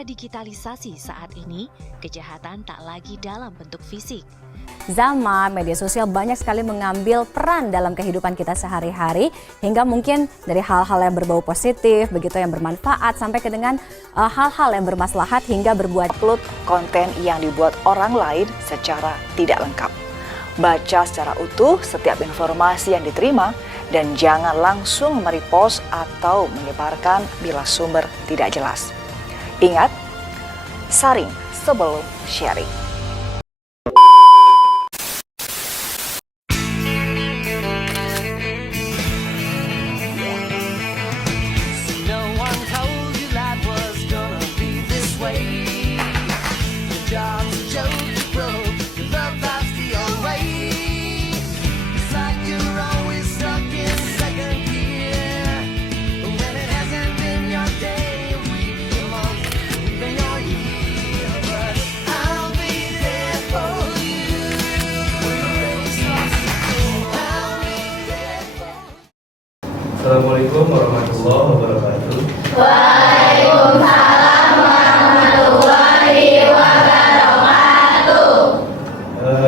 era digitalisasi saat ini, kejahatan tak lagi dalam bentuk fisik. Zaman media sosial banyak sekali mengambil peran dalam kehidupan kita sehari-hari, hingga mungkin dari hal-hal yang berbau positif, begitu yang bermanfaat, sampai ke dengan hal-hal yang bermaslahat hingga berbuat upload konten yang dibuat orang lain secara tidak lengkap. Baca secara utuh setiap informasi yang diterima dan jangan langsung merepost atau menyebarkan bila sumber tidak jelas. Ingat, saring sebelum sharing. Assalamualaikum warahmatullahi wabarakatuh. Waalaikumsalam warahmatullahi wabarakatuh.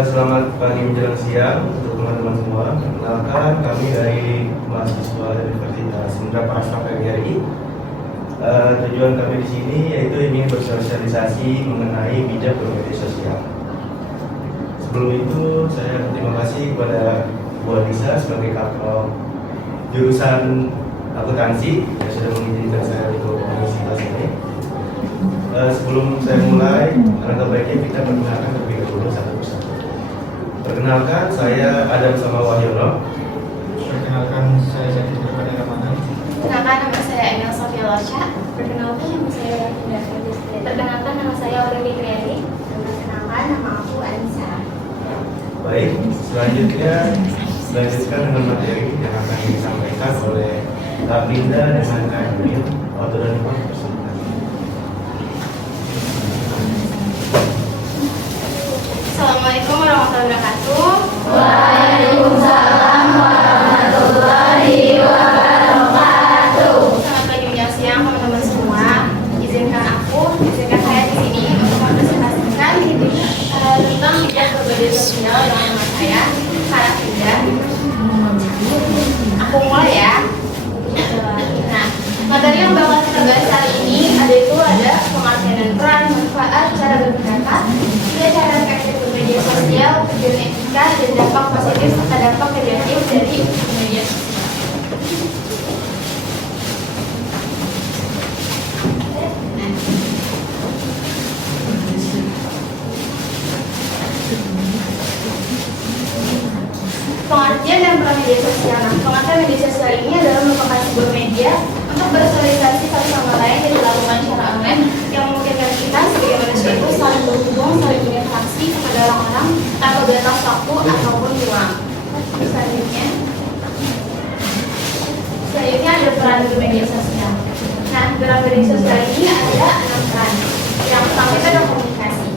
Selamat pagi menjelang siang untuk teman-teman semua. Perkenalkan, kami dari mahasiswa Universitas Sunda Prasna PGRI. Tujuan kami di sini yaitu ingin bersosialisasi mengenai bijak bermedia sosial. Sebelum itu, saya berterima kasih kepada Bu Anissa sebagai kapal jurusan akuntansi yang sudah mengizinkan saya untuk mengisi kelas ini. Sebelum saya mulai, alangkah baiknya kita perkenalkan terlebih dahulu satu persatu. Perkenalkan, saya Adam Sama Wahyono. Perkenalkan, saya Zaki Perkara Ramadan. Perkenalkan, nama saya Emil Sofia Losha. Perkenalkan, nama saya Rafinda Ferdisri. Perkenalkan, nama saya Aureli Triadi. Perkenalkan, nama aku Anissa. Baik, selanjutnya dilanjutkan dengan materi yang akan disampaikan oleh Kak Linda dengan Kak Emil. Waktu dan tempat persilakan. Assalamualaikum warahmatullahi wabarakatuh. Waalaikumsalam warahmatullahi wabarakatuh. Selamat pagi menjelang siang teman-teman semua. Izinkan saya di sini untuk mempresentasikan tentang bijak bermedia sosial dengan nama saya Rafinda. Aku mulai ya. Nah, materi yang bakal kita bahas kali ini ada pengertian dan peran, manfaat, cara berkata, cara efektif bermedia sosial, tujuan etika, dan dampak positif serta dampak negatif dari media sosial. Pengertian dan peran media sosial. Nah, pengertian media sosial ini adalah merupakan sebuah media untuk bersosialisasi satu sama lain yang dilakukan secara online yang memungkinkan kita sebagai manusia itu saling berhubung, saling berinteraksi kepada orang-orang tanpa batas waktu ataupun ruang. Selanjutnya ada peran bermedia sosial. Nah, peran media sosial ini ada 6 peran. Yang pertama itu adalah komunikasi.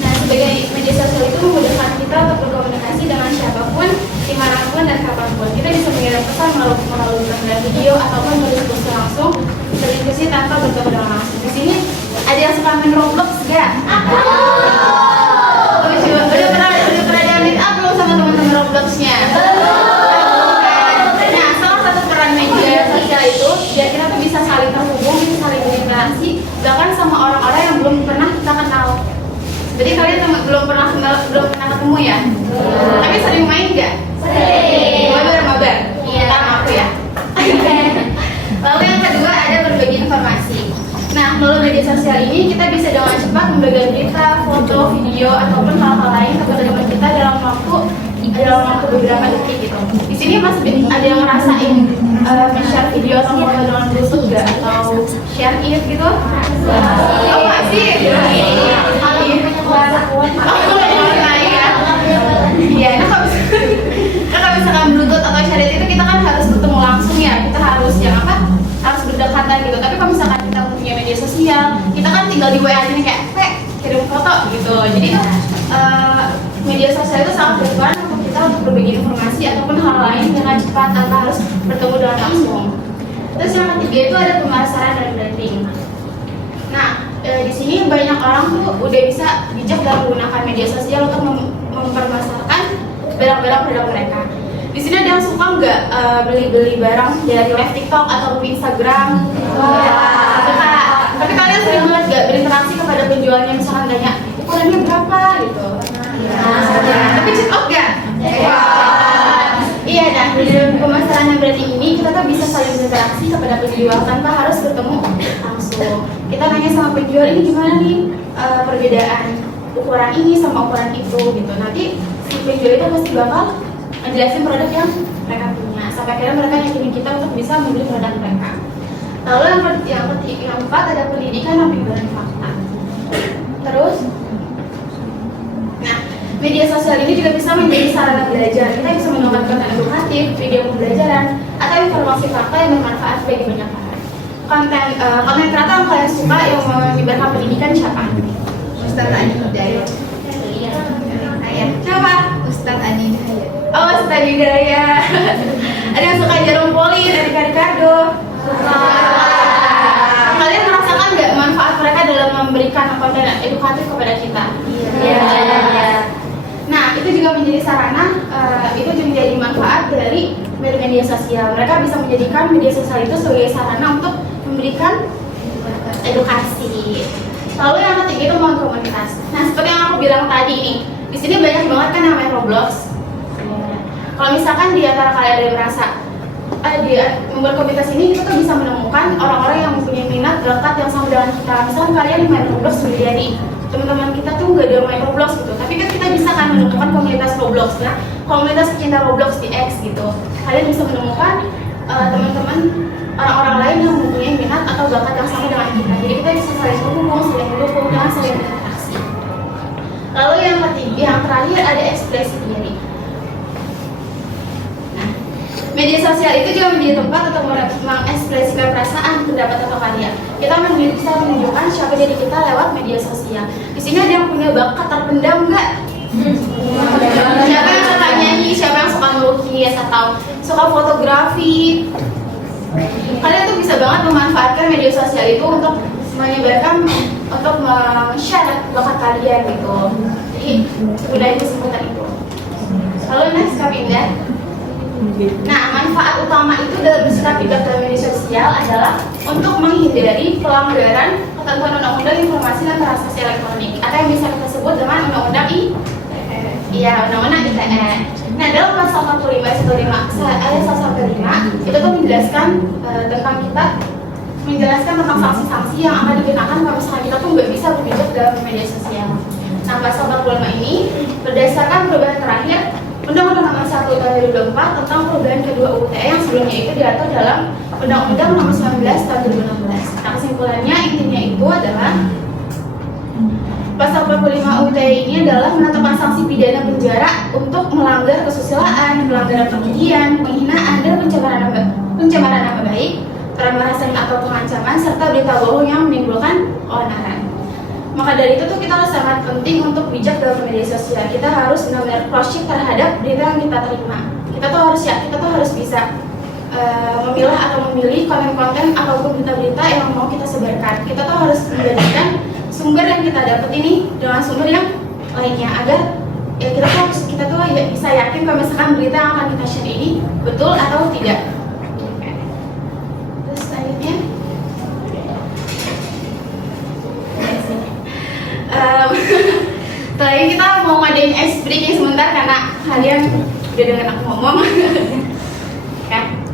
Nah, sebagai media sosial itu memudahkan kita untuk berkomunikasi dengan siapapun, dimanapun dan kapanpun. Kita bisa mengirim pesan melalui gambar video ataupun berdiskusi langsung, berdiskusi tanpa bertemu dengan langsung. Di sini ada yang suka main Roblox gak? Udah pernah di up belum sama teman-teman Robloxnya? Nah, salah satu peran media sosial itu biar kita tuh bisa saling terhubung, bisa saling berinteraksi, bahkan sama orang-orang yang belum pernah kita kenal. Jadi kalian belum pernah ketemu ya? Tapi sering main nggak? Sering. Mabar. Iya. Sama aku ya. Lalu yang kedua ada berbagi informasi. Nah, melalui media sosial ini kita bisa dengan cepat membagikan berita, foto, video ataupun hal-hal lain kepada teman kita dalam waktu beberapa detik gitu. Di sini masih ada yang ngerasain share video atau foto dengan Bluetooth nggak? Atau share it gitu? Oh masih? Iya, kalau misalkan Bluetooth atau share it itu kita kan harus bertemu langsung ya. Kita harus harus berdekatan gitu. Tapi kalau misalkan kita punya media sosial, kita kan tinggal di WA aja nih kayak, kirim foto gitu. Jadi media sosial itu sangat berperan untuk kita untuk berbagi informasi ataupun hal lain dengan cepat tanpa harus bertemu dengan langsung. Terus yang ketiga itu ada pemasaran dan branding. Nah, di sini banyak orang tuh udah bisa bijak dalam menggunakan media sosial untuk mempermasalahkan barang-barang produk mereka. Di sini ada yang suka nggak beli-beli barang dari live TikTok atau Instagram? Suka. Tapi kalian sering banget nggak berinteraksi kepada penjualnya, misalkan tanya ukurannya berapa gitu. Tapi check out nggak? Iya, dan di dalam pemasaran yang berarti ini kita tuh bisa saling berinteraksi kepada penjual tanpa harus bertemu langsung. Kita nanya sama penjual, ini gimana nih perbedaan ukuran ini sama ukuran itu gitu. Nanti si penjual itu pasti bakal menjelaskan produk yang mereka punya sampai akhirnya mereka yakinin kita untuk bisa membeli produk mereka. Lalu yang keempat ada pendidikan yang bermanfaat. Terus, nah, media sosial ini juga bisa menjadi sarana belajar. Kita bisa menemukan konten edukatif, video pembelajaran, atau informasi fakta yang bermanfaat bagi banyak orang. Konten kreator yang kalian suka yang menyebarkan pendidikan siapa? Ustadz Adi Hidayat. Siapa? Ustadz Adi Hidayat. Oh, Ustadz Hidayat. Ada yang suka Jarum Poli, Erika Ricardo. Kalian merasakan nggak manfaat mereka dalam memberikan konten edukatif kepada kita? Iya. Nah, itu juga menjadi sarana, itu juga menjadi manfaat dari media sosial. Mereka bisa menjadikan media sosial itu sebagai sarana untuk memberikan edukasi. Lalu yang ketiga itu membangun komunitas. Nah, seperti yang aku bilang tadi nih, di sini banyak banget kan namanya Roblox. Kalau misalkan di antara kalian ada yang merasa di membuat komunitas ini, kita tuh bisa menemukan orang-orang yang mempunyai minat bakat yang sama dengan kita. Misalkan kalian main Roblox sendiri, teman-teman kita tuh nggak ada main Roblox gitu, tapi kan kita bisa kan menemukan komunitas Roblox ya, komunitas pecinta Roblox di X gitu. Kalian bisa menemukan teman-teman orang-orang lain yang mempunyai minat atau bakat yang sama dengan kita. Jadi kita bisa saling berhubung, saling mendukung, dan saling berinteraksi. Lalu yang terakhir ada ekspresi diri. Nah, media sosial itu juga menjadi tempat untuk mengekspresikan perasaan, pendapat atau karya. Kita bisa menunjukkan siapa diri kita lewat media sosial. Di sini ada yang punya bakat terpendam nggak? Siapa yang suka nyanyi, siapa yang suka melukis atau suka fotografi? Kalian tuh bisa banget memanfaatkan media sosial itu untuk menyebarkan, untuk share bakat kalian gitu. Jadi gunain kesempatan itu. Lalu next kami Indah. Nah, manfaat utama itu dalam bersikap bijak dalam media sosial adalah untuk menghindari pelanggaran ketentuan undang-undang informasi dan transaksi elektronik atau yang bisa kita sebut dengan undang-undang undang-undang ITE. Nah, dalam pasal 45 ayat 1 sampai 5 itu tuh menjelaskan tentang sanksi-sanksi yang akan dikenakan kalau misalnya kita tuh nggak bisa berbijak dalam media sosial. Nah, pasal 45 ini berdasarkan perubahan terakhir Undang-Undang Nomor 1 Tahun 2024 tentang perubahan kedua UU ITE yang sebelumnya itu diatur dalam Undang-Undang Nomor 19 Tahun 2016. Nah, kesimpulannya intinya itu adalah Pasal 45 UU ITE ini adalah menetapkan sanksi pidana penjara untuk melanggar kesusilaan, pelanggaran kemudian, penghinaan, dan pencemaran nama baik, pemerasan atau pengancaman, serta berita bohong yang menimbulkan keonaran. Maka dari itu tuh kita harus sangat penting untuk bijak dalam media sosial. Kita harus benar-benar cross check terhadap berita yang kita terima. Kita tuh harus bisa memilah atau memilih konten-konten ataupun berita-berita yang mau kita sebarkan. Kita tuh harus membandingkan sumber yang kita dapat ini dengan sumber yang lainnya agar ya kita tuh bisa yakin kalau misalkan berita yang akan kita share ini betul atau tidak. Terus selanjutnya setelah ini kita mau ngadain ice breaking sebentar karena kalian udah dengar aku ngomong. Kan?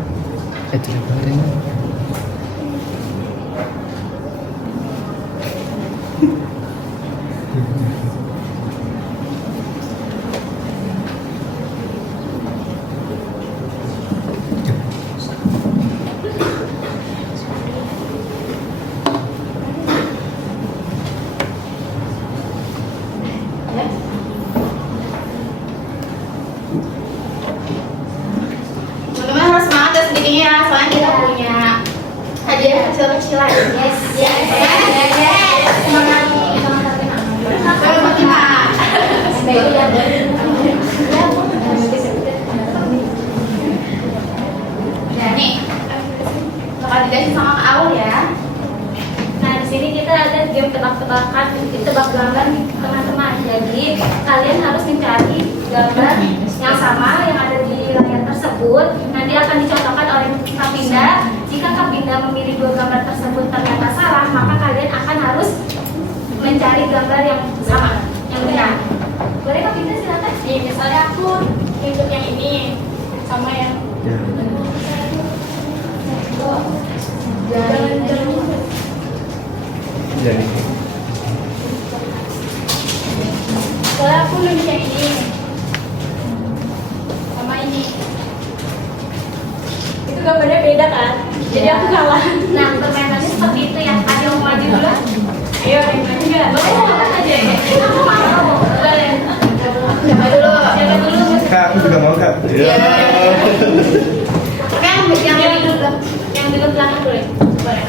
Teman-teman harus semangat ya sedikitnya, soalnya kita punya hadiah kecil-kecilan. Yes. Semangat. Selamat kita. Nah nih, bakal dikasih sama Kak Aul ya. Nah, di sini kita ada game tebak-tebakan, tebak gambar teman-teman. Jadi kalian harus mencari gambar yang sama yang ada di layar tersebut. Nanti akan dicontohkan oleh Kak Binda. Jika Kak Binda memilih dua gambar tersebut ternyata salah, maka kalian akan harus mencari gambar yang sama, yang benar. Boleh Kak Binda silakan? Nih, misalnya aku hidup yang ini sama yang Jadi. soalnya aku lebih yang ini sama ini. Itu gambarnya beda kan? Jadi aku kalah. Nah, permainannya seperti itu ya. Ada yang mau maju dulu? Ayo, yang maju ya. Boleh silakan aja. Aku mau. Boleh. Siapa dulu? Siapa dulu? Kak, aku juga mau Kak. Iya. Yang di belakang boleh. Boleh.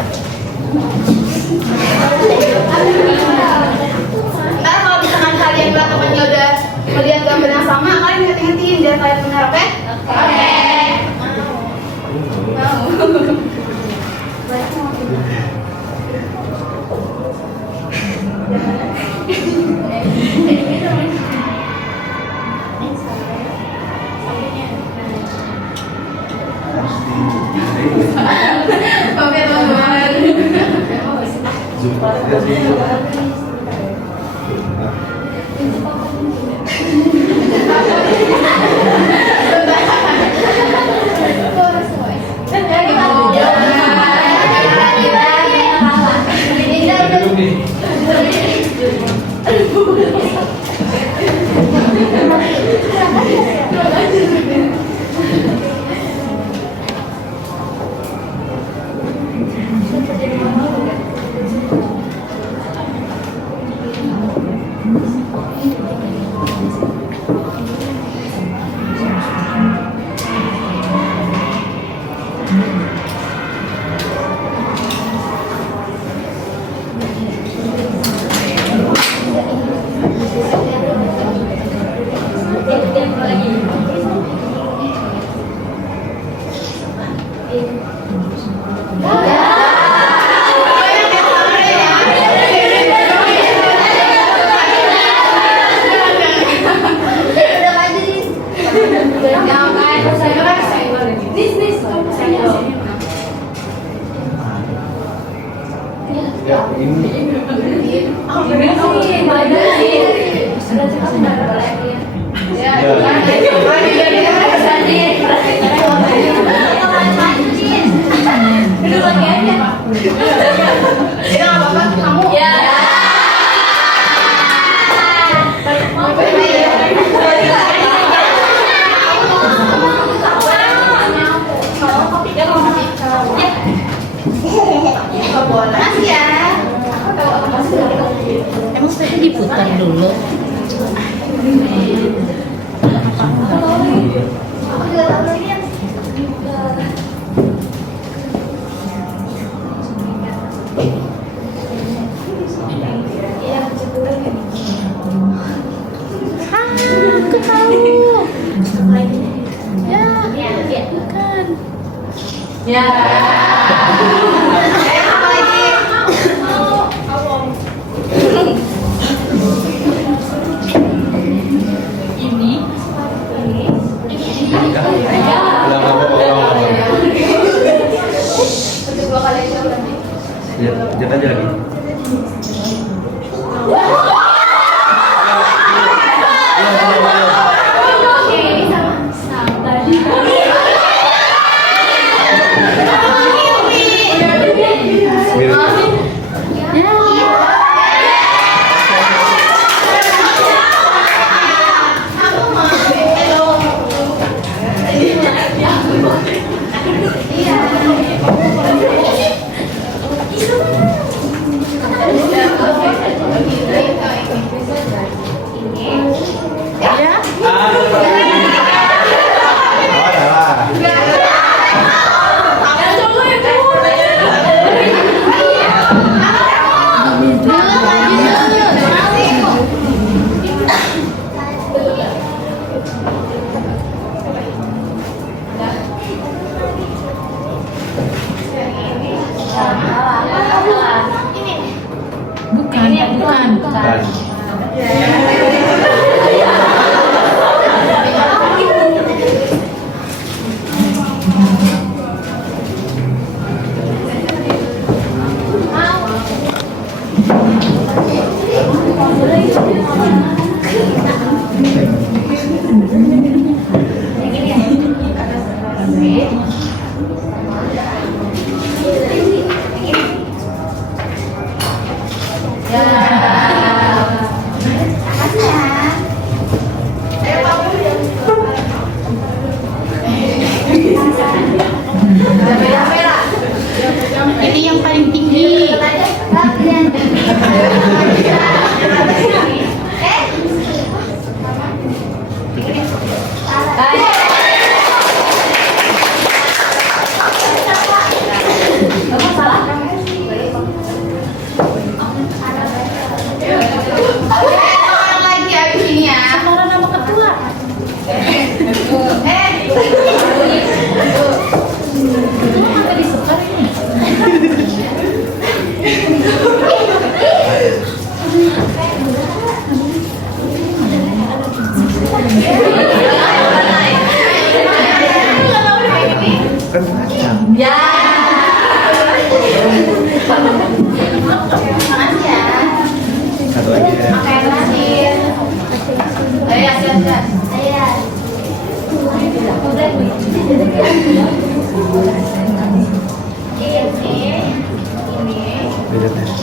Ntar kalau misalkan kalian bilang temannya udah melihat gambar yang sama, kalian inget-ingetin biar kalian benar, oke? Oke. Oke teman-teman. Emang saya diputar dulu. Aku tahu. Ya, bukan. Ya. Lihat aja lagi. Orang lagi abis ini ya. Orang nama ketua. Apa disekar ini? Kan macam. Ya. Makasih ya. Satu lagi ya. Makasih terakhir. Ayo, siap-siap. Ayo. Beda tes.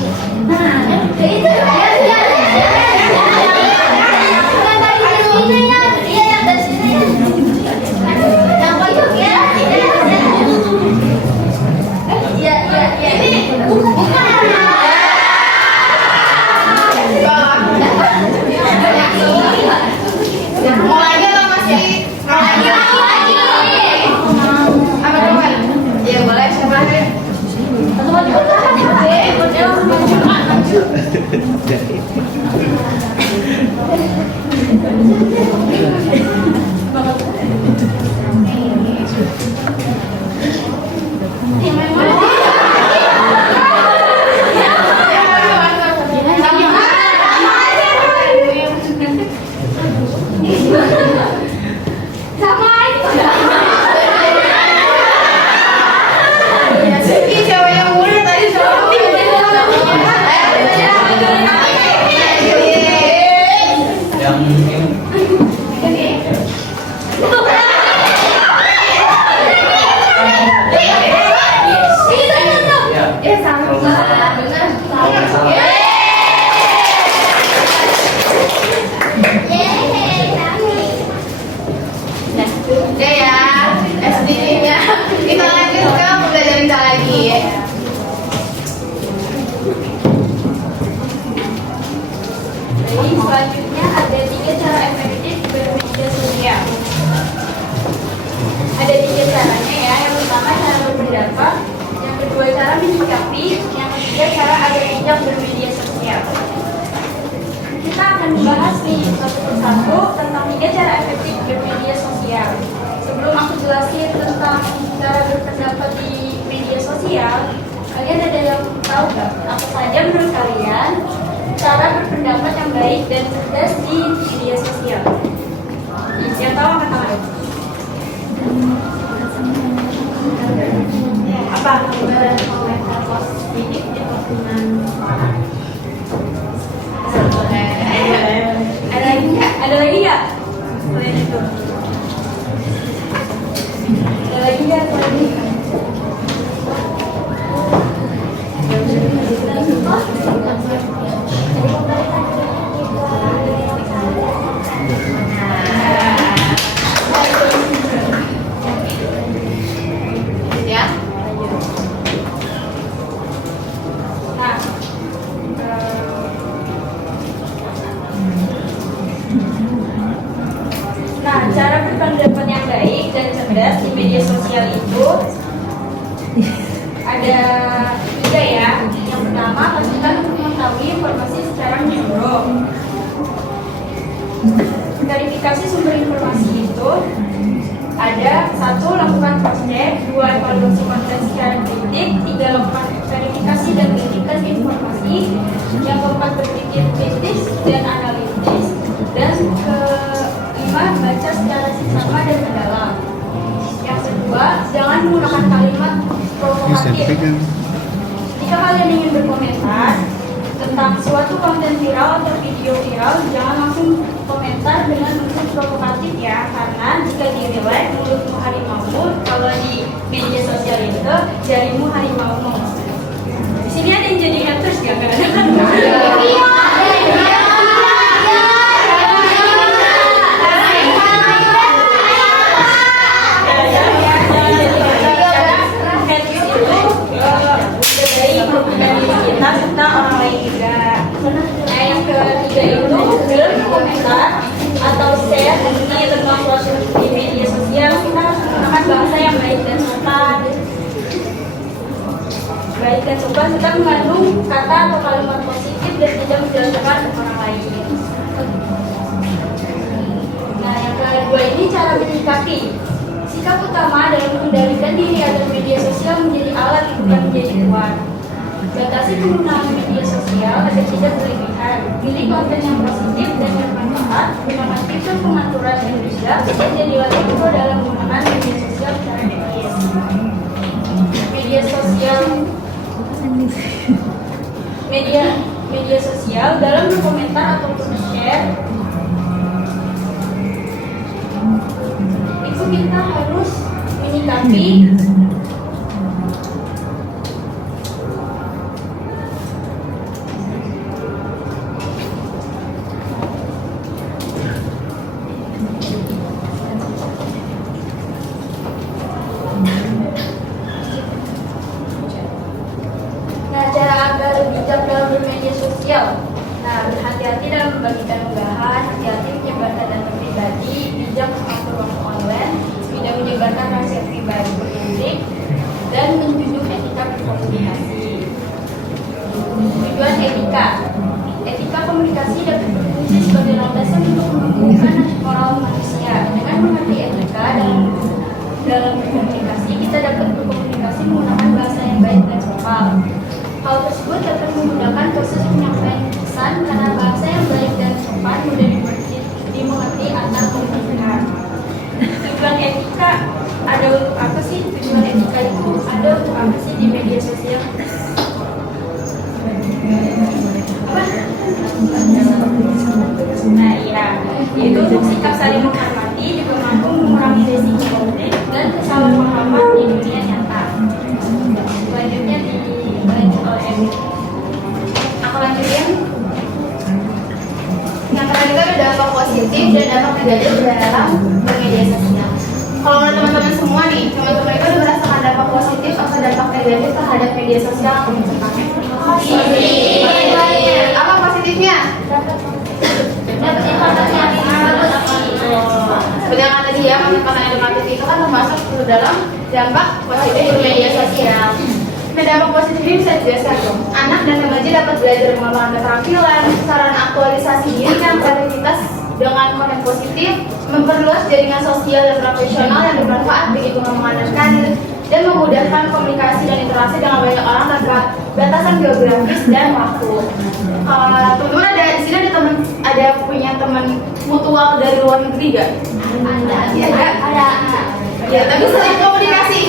Mau lagi atau masih? Mau lagi? Apa teman? Iya boleh, siapa lagi? Ih, cewek yang muda tadi soalnya. Udah ya, SDG-nya. Kita lanjut ke pembelajaran kita lagi. Jadi selanjutnya ada 3 cara efektif bermedia sosial. Ada 3 caranya ya. Yang pertama cara berpendapat, yang kedua cara menyikapi, yang ketiga cara agar bijak bermedia sosial. Kita akan membahas nih satu persatu tentang 3 cara efektif bermedia sosial. Sebelum aku jelasin tentang cara berpendapat di media sosial, kalian ada yang tahu nggak apa saja menurut kalian cara berpendapat yang baik dan cerdas di media sosial? Yang tahu angkat tangan. Apa? Komentar positif di postingan orang. Ada lagi nggak? Ada lagi nggak? Selain itu. Ada lagi nggak? Selain itu. Ya. Nah, cara berpendapat yang baik dan cerdas di media sosial itu ada 3 ya. Yang pertama, pastikan untuk mengetahui informasi secara menyeluruh. Verifikasi sumber informasi itu ada 1. Lakukan cross check, 2. Evaluasi konten secara kritik, 3. Lakukan verifikasi dan kritikan informasi, yang keempat berpikir kritis dan analitis, dan kelima baca secara seksama dan mendalam. Yang kedua, jangan menggunakan kalimat provokatif. Jika kalian ingin berkomentar tentang suatu konten viral atau video viral, jangan langsung komentar dengan bentuk provokatif ya, karena jika dinilai mulutmu harimaumu, kalau di media sosial itu jarimu harimaumu. Di sini ada yang jadi haters gak? Gak ada kan? Serta orang lain juga. Nah, yang ketiga itu dalam komentar atau share ini tentang suatu video dan sopan serta mengandung kata atau kalimat positif dan tidak menjelaskan ke orang lain. Nah, yang kedua ini cara menyikapi. Sikap utama dalam mengendalikan diri agar media sosial menjadi alat bukan menjadi tuan. Batasi penggunaan media sosial agar tidak berlebihan. Pilih konten yang positif dan bermanfaat. Gunakan fitur pengaturan yang bijak dan jadilah pro dalam menggunakan media sosial secara etis. Media sosial dalam berkomentar ataupun share itu kita harus menyikapi bijak dalam bermedia sosial. Nah, berhati-hati dalam membagikan unggahan, hati-hati menyebarkan data pribadi, bijak mengatur waktu online, tidak menyebarkan rahasia pribadi publik, dan menjunjung etika berkomunikasi. Tujuan etika. Etika komunikasi dapat berfungsi sebagai landasan untuk menumbuhkan moral manusia. Dengan mengerti etika dalam berkomunikasi, kita dapat berkomunikasi menggunakan bahasa yang baik dan sopan. Hal tersebut dapat menggunakan proses penyampaian pesan karena bahasa yang baik dan sopan mudah dimengerti antar pembicaraan. Tujuan etika ada untuk apa sih? Tujuan etika itu ada untuk apa sih di media sosial? Apa? Nah iya, yaitu untuk sikap saling menghormati juga mampu mengurangi risiko konflik dan kesalahpahaman di dunia nyata. Selanjutnya dilanjut oleh Emil. Aku lanjutin. Yang terakhir itu ada dampak positif dan dampak negatif dalam bermedia sosial. Kalau menurut teman-teman semua nih, teman-teman itu udah merasakan dampak positif atau dampak negatif terhadap media sosial atau mencetaknya? Positif. Apa positifnya? Dapat informasi yang seperti yang tadi ya, informasi edukatif itu kan termasuk ke dalam dampak positif bermedia sosial. Nah, dampak positif ini bisa dijelaskan dong. Anak dan remaja dapat belajar mengembangkan keterampilan, saran aktualisasi diri dan kreativitas dengan konten positif, memperluas jaringan sosial dan profesional yang bermanfaat bagi pengembangan karir, dan memudahkan komunikasi dan interaksi dengan banyak orang tanpa batasan geografis dan waktu. Teman-teman ada di sini ada punya teman mutual dari luar negeri gak? Ada. Ya, tapi sering komunikasi.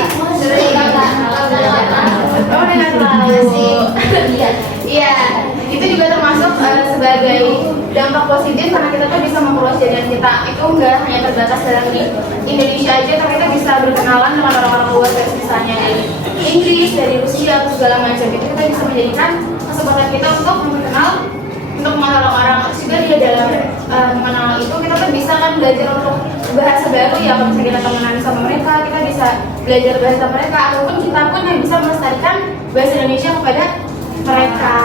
Iya, itu juga termasuk sebagai dampak positif karena kita tuh bisa memperluas jaringan kita. Itu enggak hanya terbatas dalam di Indonesia aja, tapi kita bisa berkenalan dengan orang-orang luar dari misalnya dari Inggris, dari Rusia atau segala macam. Itu kita bisa menjadikan kesempatan kita untuk mengenal orang. Juga dia dalam mengenal itu kita tuh bisa kan belajar untuk bahasa baru ya. Kalau misalnya kita temenan sama mereka, kita bisa belajar bahasa mereka, ataupun kita pun yang bisa melestarikan bahasa Indonesia kepada mereka.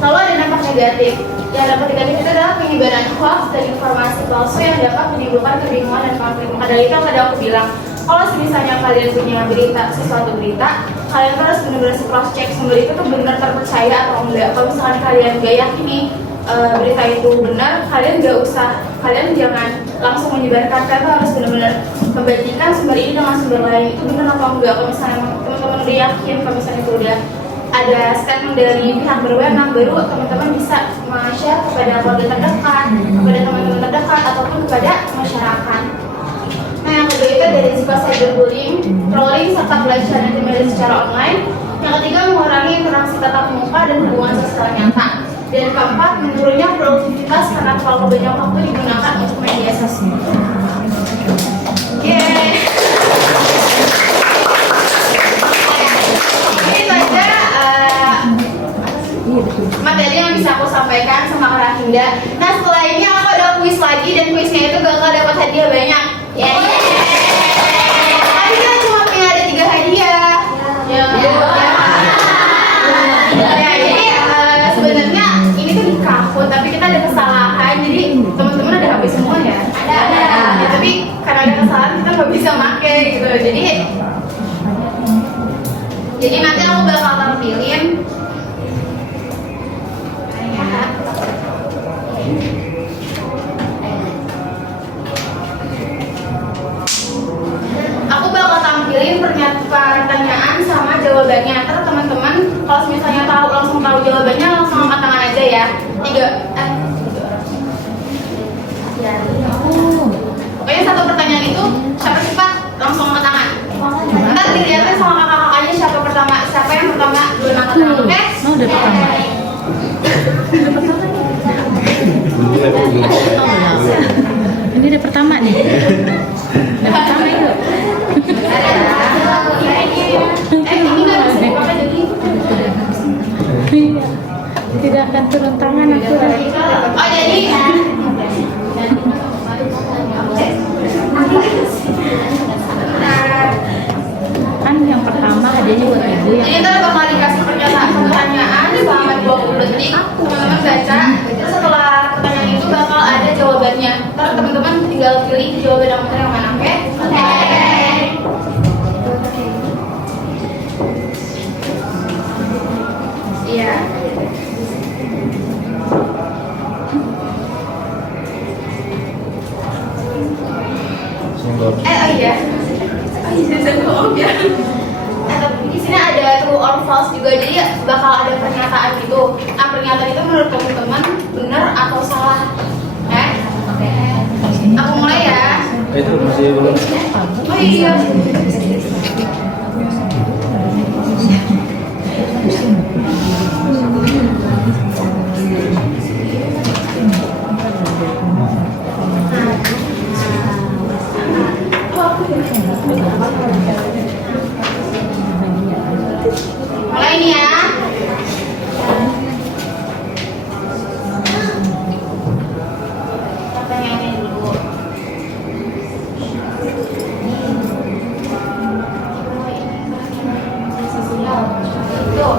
Lalu ada dampak negatif. Yang dampak negatif itu adalah penyebaran hoax dan informasi palsu yang dapat menimbulkan kebingungan dan konflik. Maka dari itu yang tadi aku bilang, kalau misalnya kalian punya sesuatu berita, kalian harus benar-benar cross check sumber itu tuh benar terpercaya atau enggak. Kalau misalnya kalian gak yakin nih berita itu benar, kalian jangan langsung menyebarkan. Kalian harus benar-benar membandingkan sumber ini dengan sumber lain, itu benar atau enggak. Kalau misalnya teman-teman udah yakin, kalau misalnya itu udah ada statement dari pihak berwenang, baru teman-teman bisa share kepada keluarga terdekat, kepada teman-teman terdekat, ataupun kepada masyarakat. Nah, yang kedua itu ada risiko cyberbullying, trolling, serta pelecehan intimidasi secara online. Yang ketiga, mengurangi interaksi tatap muka dan hubungan sosial nyata. Dan keempat, menurunnya produktivitas karena terlalu banyak waktu digunakan untuk media sosial. Ini saja materi yang bisa aku sampaikan sama Kak Rafinda. Nah, setelah ini aku ada kuis lagi, dan kuisnya itu bakal dapat hadiah banyak. Tapi kita cuma punya ada 3 hadiah. Jadi sebenarnya ini tuh di Kahoot, tapi kita ada kesalahan. Jadi teman-teman ada HP semua ya? Ada. Ya, tapi karena ada kesalahan kita nggak bisa pakai gitu. Jadi Jadi nanti aku bakal tampilin pertanyaan sama jawabannya. Ntar teman-teman kalau misalnya langsung tahu jawabannya langsung angkat tangan aja ya. Pokoknya satu pertanyaan itu siapa cepat langsung angkat tangan. Ntar dilihatin sama kakak-kakaknya siapa yang pertama duluan angkat tangan. Oke? Oh, udah pertama. Ini udah pertama nih. Udah pertama yuk. Ini nggak bisa dipakai jadi. Tidak akan turun tangan aku. Oh jadi. Kan yang pertama hadiahnya buat ibu ya. Jadi ntar bakal dikasih pertanyaan selama 20 detik. Teman-teman baca. Terus setelah pertanyaan itu bakal ada jawabannya. Ntar teman-teman tinggal pilih jawaban yang mana, oke? Oke. Iya. Oh iya. Maaf ya. Di sini ada true or false juga, jadi bakal ada pernyataan gitu. Nah, pernyataan itu menurut teman-teman benar atau salah? Oke. Aku mulai ya. Itu masih belum. Oh iya. Mulai nih ya. Pertanyaannya dulu. Tuh.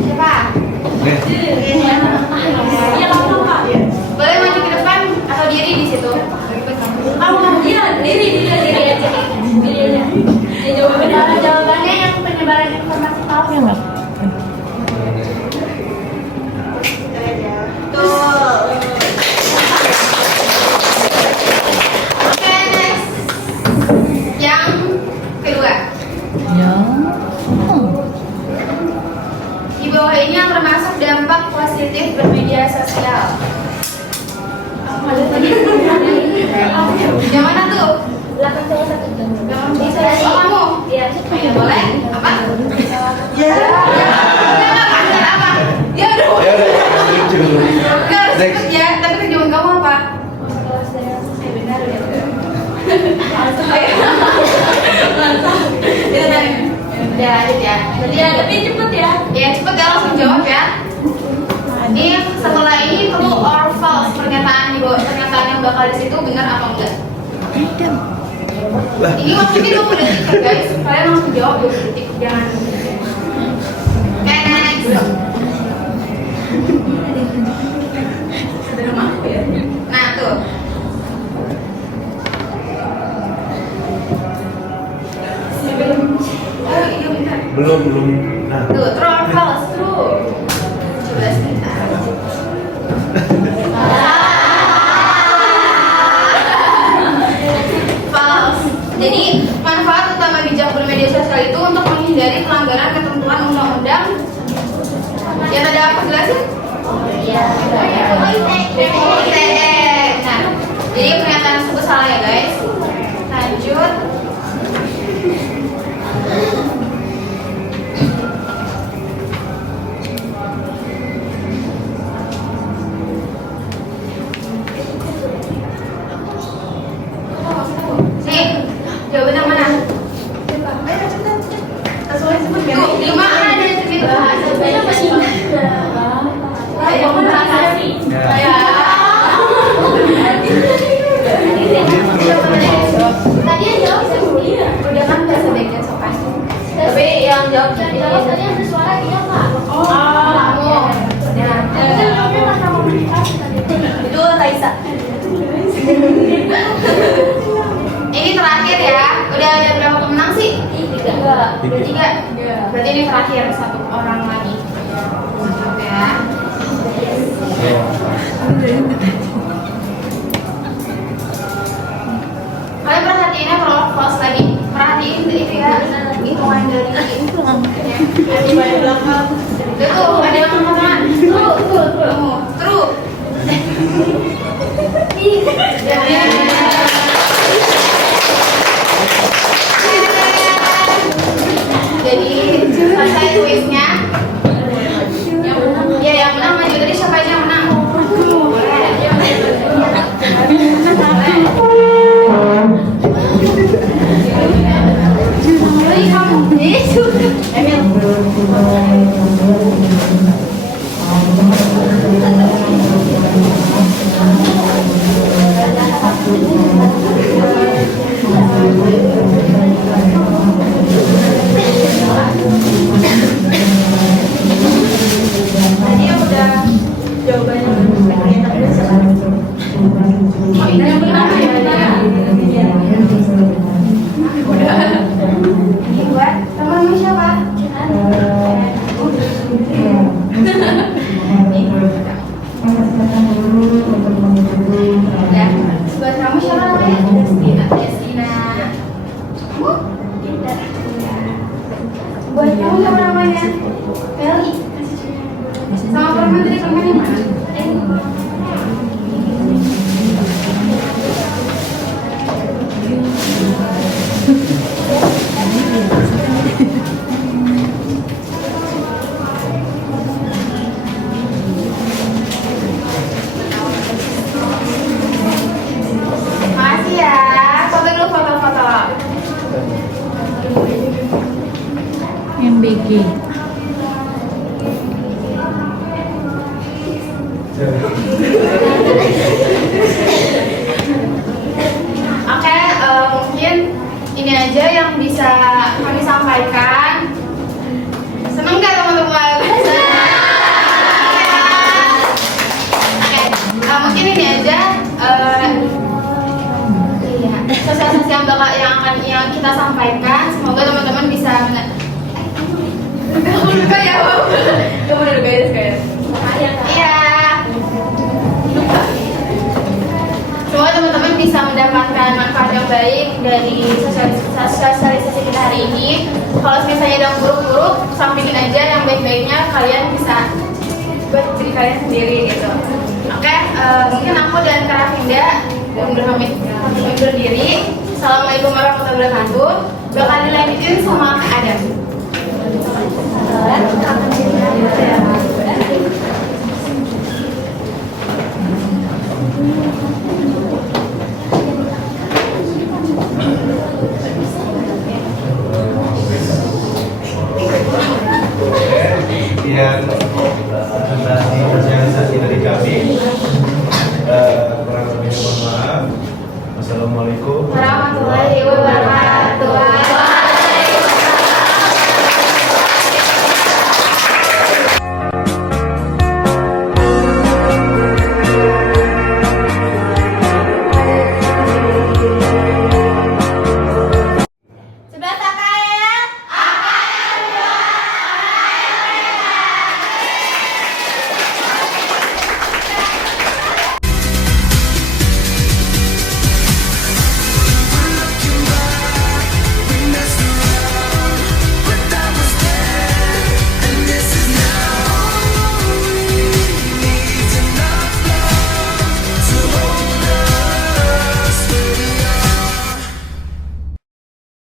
Siapa? Iya, kamu Pak. Boleh maju ke depan atau diri di situ? Kamu diri aja. Jawabannya yang penyebaran informasi palsu. Ya nggak? Tuh. Oke, next. Yang kedua. Di bawah ini yang termasuk dampak positif bermedia sosial. Yang mana tuh? Belakang saya satu jam. Oh, kamu? Iya. Ya, boleh? Apa? Ya. Apa? Ya udah. Ya udah, lucu. Gak harus ikut ya, tapi tujuan kamu apa? Benar ya. Ya, ya. Ya, tapi cepet ya. Ya, cepet ya, langsung jawab ya. Ini setelah ini true or false pernyataan yang bakal di situ benar atau enggak? Ini maksudnya 20 detik guys, kalian langsung jawab 20 detik, jangan. Oke, next. Nah tuh. Oh, ini bentar. Belum. Nah. Tuh, true or false? True. Coba sebentar. False. Jadi, manfaat utama bijak bermedia sosial itu untuk menghindari pelanggaran ketentuan undang-undang. Ya tadi aku jelasin? Iya. Nah, jadi pernyataan tersebut salah ya guys. Lanjut. Nih, jawaban yang mana? Tuh, 5 ada di sini bahasa bahasa. Ya. Tadi jawab terakhir satu orang lagi. Ya. Kalian perhatiin ya kalau close lagi. Perhatiin itu ya hitungan dari ini tuh di belakang. Tuh ada yang ngomong. True. Jadi selesai kuisnya. Ya yang menang maju tadi siapa aja yang menang? Tadi yang udah jawabannya ternyata udah salah. Yang benar ya. Ini buat teman-teman siapa? Ya, buat kamu siapa namanya? Destina. Buat kamu siapa namanya? Meli. Sama permen tadi permen yang mana? Makasih ya. Foto dulu foto-foto. MBG. Oke, mungkin ini aja yang bisa kami sampaikan. Seneng gak teman-teman? Oke, mungkin ini aja sosialisasi yang kita sampaikan. Semoga teman-teman bisa kamu juga ya, kamu udah guys. Iya. Semoga teman-teman bisa mendapatkan manfaat yang baik dari sosialisasi kita hari ini. Kalau misalnya ada yang buruk-buruk, sampingin aja yang baik-baiknya, kalian bisa buat diri kalian sendiri gitu. Oke, mungkin aku dan Kak Rafinda undur diri. Assalamualaikum warahmatullahi wabarakatuh. Bakal dilanjutin sama Kak Adam. Sekian presentasi sosialisasi dari kami. Kurang lebih mohon maaf. Wassalamualaikum Warahmatullahi wabarakatuh.